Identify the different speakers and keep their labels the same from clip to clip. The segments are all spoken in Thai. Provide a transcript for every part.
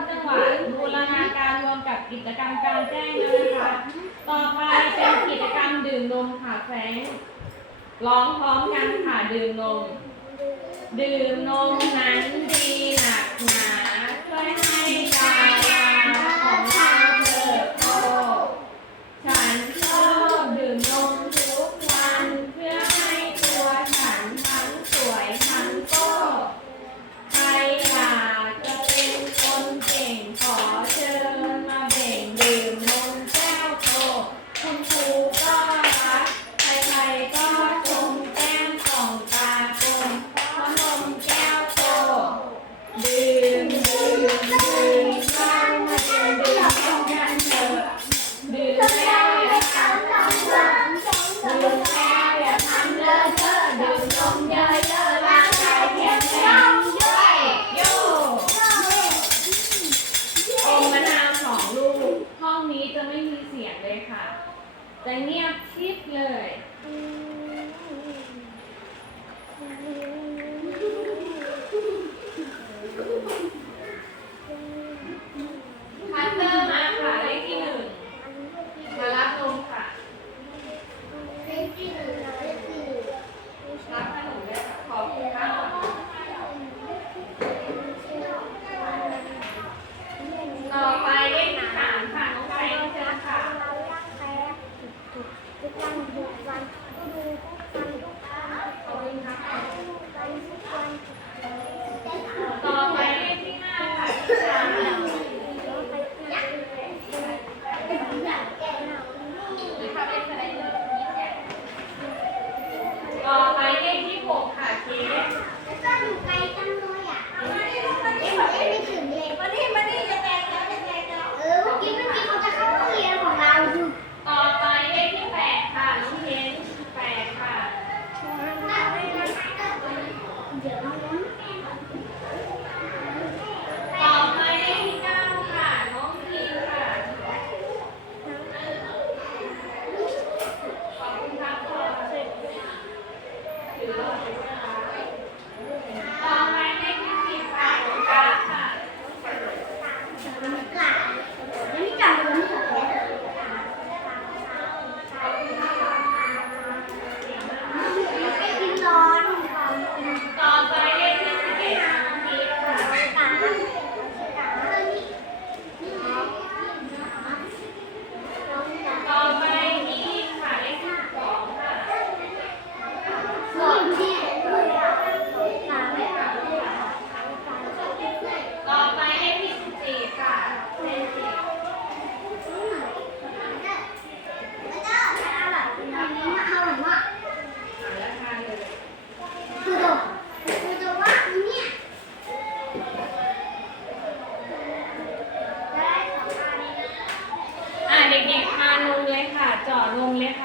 Speaker 1: ดจังหวัดบูรณาการรวมกับกิจกรรมกลางแจ้งแล้วนะคะ ต่อไปเป็นกิจกรรมดื่มนมค่ะแฟงร้องพร้อมกันค่ะดื่มนม ดื่มนมนั้นดีหนักหนาช่วยให้ ไม่มีเสียงเลยค่ะ จะเงียบชิดเลย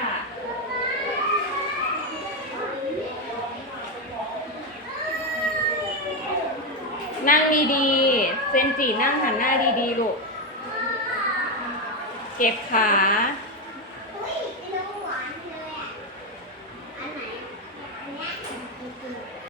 Speaker 1: ค่ะ นั่งดีๆ เซนจีนั่งหันหน้าดีๆลูก เก็บขา